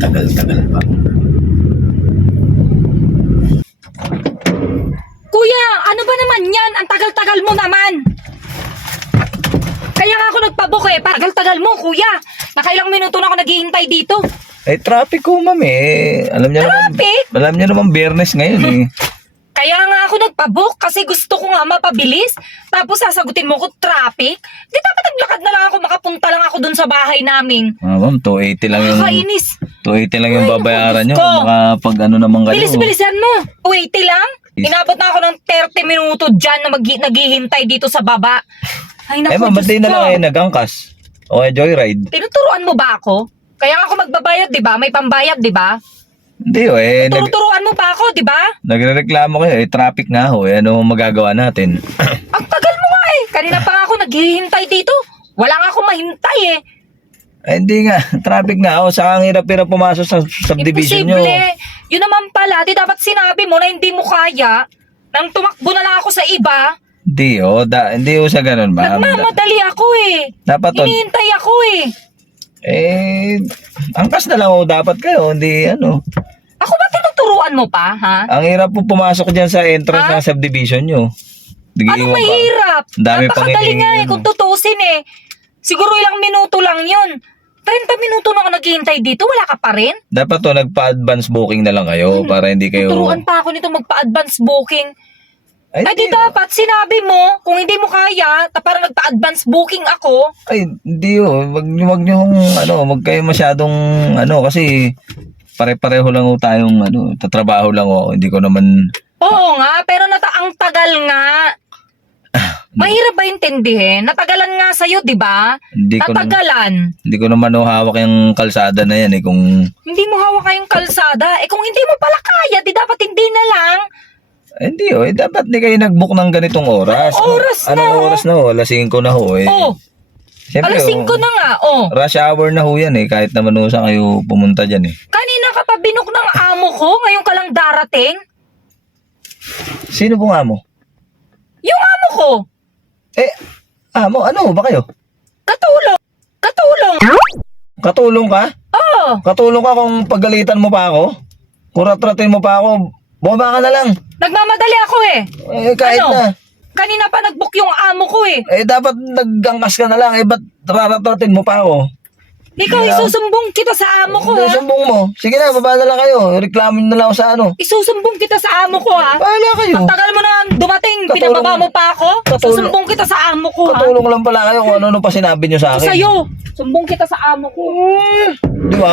Tagal-tagal pa. Kuya, ano ba naman yan? Ang tagal-tagal mo naman. Kaya nga ako nagpabook eh. Tagal-tagal mo, kuya. Nakailang minuto na ako naghihintay dito. Traffic ko, ma'am eh. Traffic? Alam niyo naman, Biyernes ngayon eh. Kaya nga ako nagpabook kasi gusto ko nga mapabilis. Tapos sasagutin mo ko traffic. Di dapat naglakad na lang ako, makapunta lang ako dun sa bahay namin. Ma'am, 280 lang yung... Nakakainis. 280 lang yung Ay, babayaran nyo. naku, Diyos ko. Makapag ano naman kayo. Bilis-bilisan mo. Wait lang. Inabot na ako ng 30 minuto dyan na naghihintay dito sa baba. Ay, naku, Ma'am, ba't Diyos di na ko. lang kayo nag-angkas? O kaya joyride? Tinuturuan mo ba ako? Kaya nga ako magbabayad, di ba? May pambayad, di ba? Hindi Turuturuan mo ba ako, di ba? nagrereklamo kayo. Traffic nga ho. Ano magagawa natin? Ang tagal mo nga eh. Kanina pa nga ako naghihintay dito. Wala nga ako mahintay eh. Hindi nga. Traffic nga ho. Saka ang hirap-hirap pumasok sa subdivision nyo. Imposible. Yun naman pala, di dapat sinabi mo na hindi mo kaya. Nang tumakbo na lang ako sa iba. Hindi ho. Hindi ho sa ganun, ma'am. Nagmamadali ako eh. Dapat to. Hinihintay ako eh. Angkas na lang ho. Dapat kayo. Hindi ano. Ako ba tinuturuan mo pa, ha? Ang hirap po pumasok dyan sa entrance ng subdivision nyo. Ano mahirap? Dami pang Napakadali nga eh, ano. kung tutusin eh. Siguro ilang minuto lang yun. 30 minuto na ako naghihintay dito, wala ka pa rin? Dapat to, nagpa-advance booking na lang kayo para hindi kayo... Tuturuan pa ako nito magpa-advance booking. Ay di hindi, dapat sinabi mo, kung hindi mo kaya, para nagpa-advance booking ako. Ay, hindi ho. Wag nyo wag kayo masyadong, kasi pare-pareho lang ho tayong, tatrabaho lang ho. Hindi ko naman, Oo nga, pero ang tagal nga. Mahirap ba intindihin? Natagalan nga sa'yo, di ba? hindi ko naman, Natagalan. hindi ko naman ho hawak yung kalsada na yan kung, Hindi mo hawak kayong kalsada. Eh kung hindi mo pala kaya, di dapat hindi na lang. hindi ho. Dapat di kayo nag-book ng ganitong oras. Anong oras na, Anong ho? oras na ho? Alas 5 na ho Oh, Siyempre, alas 5 na nga. Oh, rush hour na ho yan kahit naman ho saan kayo pumunta dyan kanina ka pa binok ng amo ko, ngayon ka lang darating. Sino pong amo? Yung amo ko, Amo, ano ba kayo? katulong. Katulong. Katulong ka? Oh, Katulong ka kung paggalitan mo pa ako? Kung ratratin mo pa ako, bumaba ka na lang. nagmamadali ako eh. Kahit Ano? na. Kanina pa nag-book yung amo ko eh. Dapat nag-angkas ka na lang. Ba't raratratin mo pa ako? Ikaw, isusumbong kita sa amo ko, ha? Sumbong mo. Sige na, baba na lang kayo. Reklamin na lang ako sa ano. Isusumbong kita sa amo ko, ha? Bahala kayo. Ang tagal mo na dumating, Katulong- pinababa mo pa ako? Katulong- Susumbong kita sa amo ko, ha? Katulong lang pala kayo kung ano pa sinabi nyo sa Ito akin. sa'yo. Sumbong kita sa amo ko. Di ba?